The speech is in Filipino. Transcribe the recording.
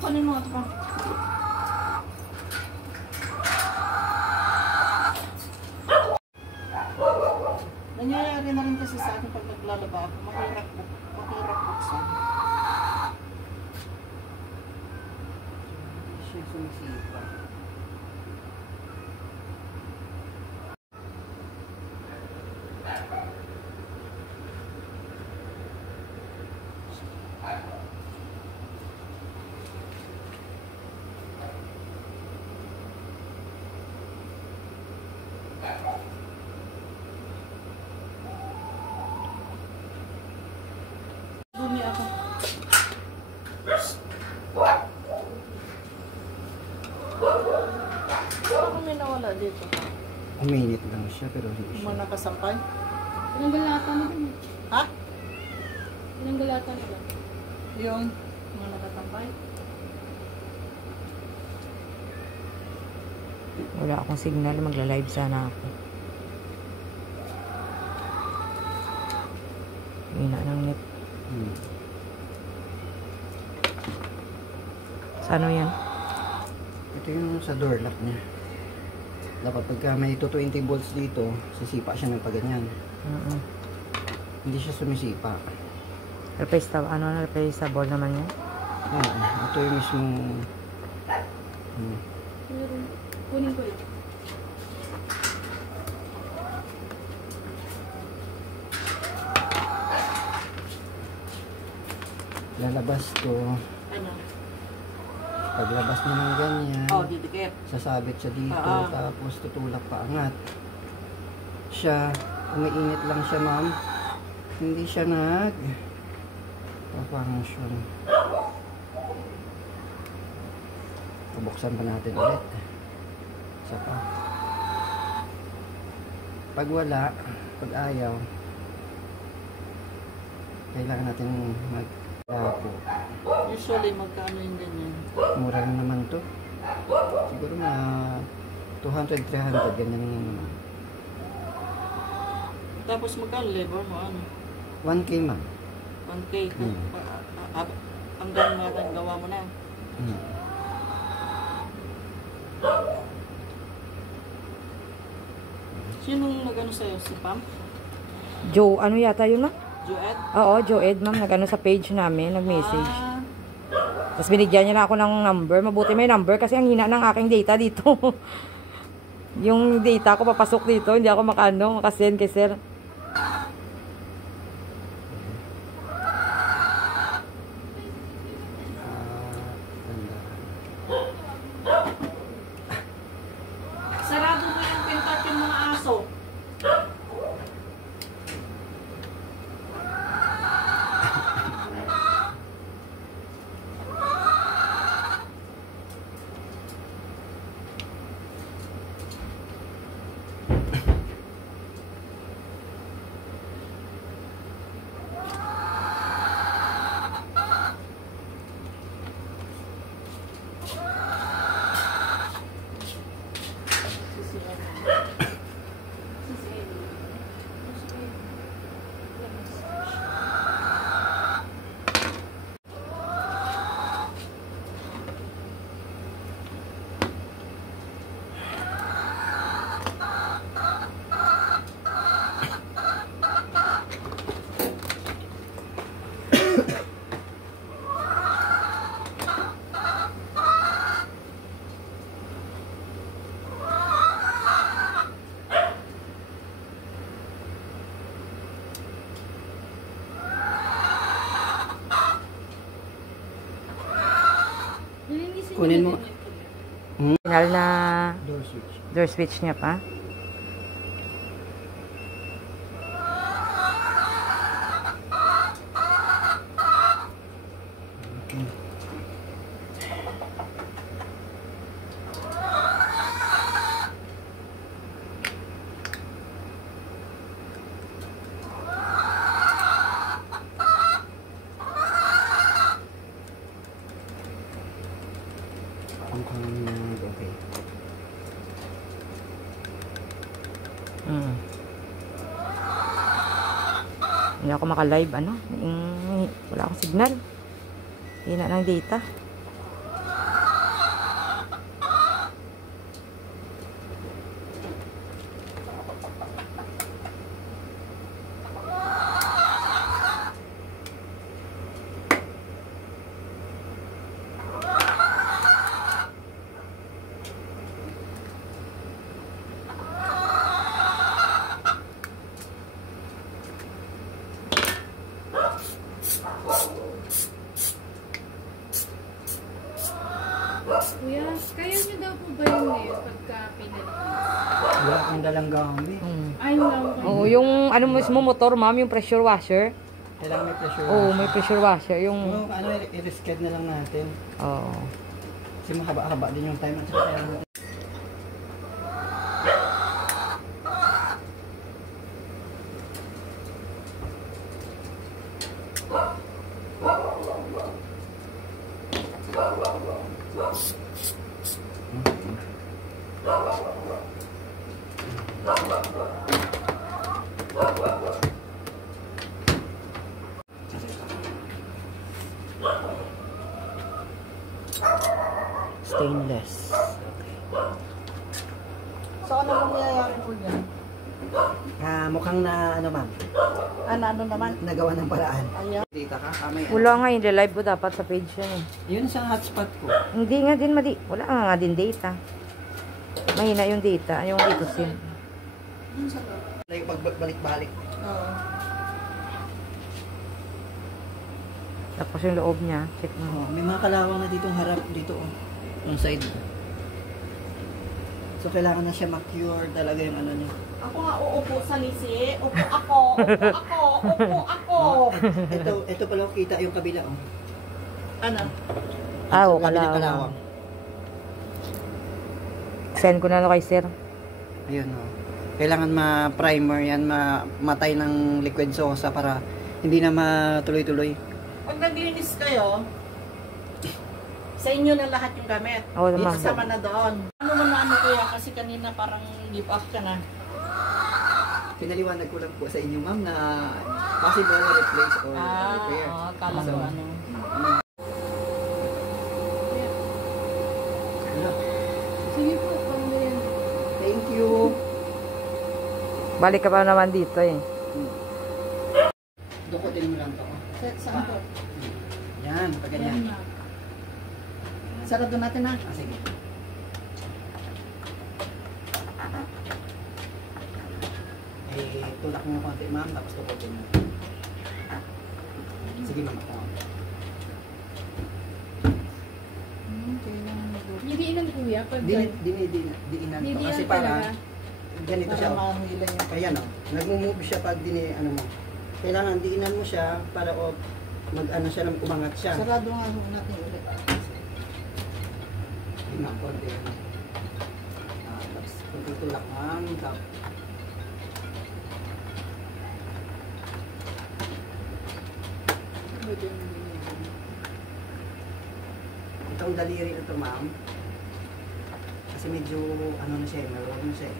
Kunin mo ito pa. Nangyayari na rin kasi sa akin pag naglalaba ako, mahirap buksan. Hindi siya sumisipa. Bumi ako. Parang may nawala dito. Uminit lang siya pero hindi Yung siya. mga nakasampay. Pinanggalata mo din. Ha? Pinanggalata mo ba? Yung mga nakasampay. Wala akong signal. Magla-live sana ako. Hina ng net. Sa ano yan? Ito yung sa door lock niya. Dapat pagka may 220 volts dito, sisipa siya ng paganyan. Hindi siya sumisipa. Replaceable naman yan? Ito yung mismo. Meron. Kunin ko ito. Lalabas to. Ano? Paglabas mo ng ganyan, Didikit. sasabit siya dito, tapos tutulak pa angat. Siya, umiinit lang siya, ma'am. Hindi siya function. Pabuksan pa natin ulit. Isa pa. Pag wala, pag ayaw, kailangan natin maglapo. Usually, magkano yung ganyan? Mura lang naman to. Siguro mga 200, 300, ganyan naman. Tapos magkano labor mo? Ano? 1K, ma'am. 1K. Hanggang gawa mo na. Sinong nag-ano sa'yo? Si Pam? Joe, ano yata yun, ma'am? Joed? Oo, Joed, ma'am. Nag-ano sa page namin, nag-message. Tapos binigyan niya na ako ng number. Mabuti may number kasi ang hina ng aking data dito. Yung data ko papasok dito, hindi ako makasend kay sir. Sarado mo yung pintat yung mga aso. Kunin mo. Final na Door switch. door switch niya pa. Okay. Hindi ako maka-live, ano? Wala akong signal. Hina ng data. Kuya, kaya niyo daw po ba yun ngayon pagka pinalitan? Wala akong dalang gamit. Ay, lang. Oo, yung ano mismo motor, ma'am, yung pressure washer. Kailangan may pressure. Oo, may pressure washer. Yung, Yung ano, i-risked na lang natin. oo. Kasi mahaba-haba din yung time at saka kailangan. Stainless. So, ano bang nangyayari po yan? Mukhang na ano ma'am, Ano naman? nagawa ng paraan. Ayan. Dita ka, may Wala nga, yung live ko dapat sa page yun eh. Yun sa hotspot ko. Hindi nga din, wala nga din data. Mahina yung data, yung dito sim. Yun sa loob. Yung pagbalik-balik. Oo. Tapos yung loob niya, check mo. Oh, may mga kalawang na ditong harap dito oh. Yung side. So kailangan na siya ma-cure talaga yung ano niya. Ako nga uupo sa lisi. Upo ako. Upo ako. Ito pala kita yung kabila oh. Ano? Ah, oo, Kabilang kalawang. Send ko na lang kay sir. Ayun oh. Kailangan ma-primer yan, matay ng liquid sosa para hindi na matuloy-tuloy. Pag naglinis kayo, sa inyo na lahat yung gamit. Oo, ma'am. Isama na doon. Ano mo na ano kuya? Kasi kanina parang give up ka na. Pinaliwanag ko lang po sa inyo ma'am na possible na replace or repair. Kala ko ano. Sige po, paano yan? Thank you. Balik ka pa naman dito eh. Dukutin mo lang to. Oh. Saan to? Yan, pag ganyan. Yan, ma'am. Sarado natin ha. Sige. Tulak mo konti ma'am, tapos tukutin mo. Sige ma'am. Didiinan kuya pag Diinan to. Kasi para ganito siya. Para mahila yung Ayan o. Nag-move siya pag ano mo. Kailangan diinan mo siya para mag-ano siya, umangat siya. sarado nga ho natin ulit. Tingnan ko din. Tapos tutulak ma'am. Itong daliri ito ma'am. Kasi medyo ano na siya, meron na siya.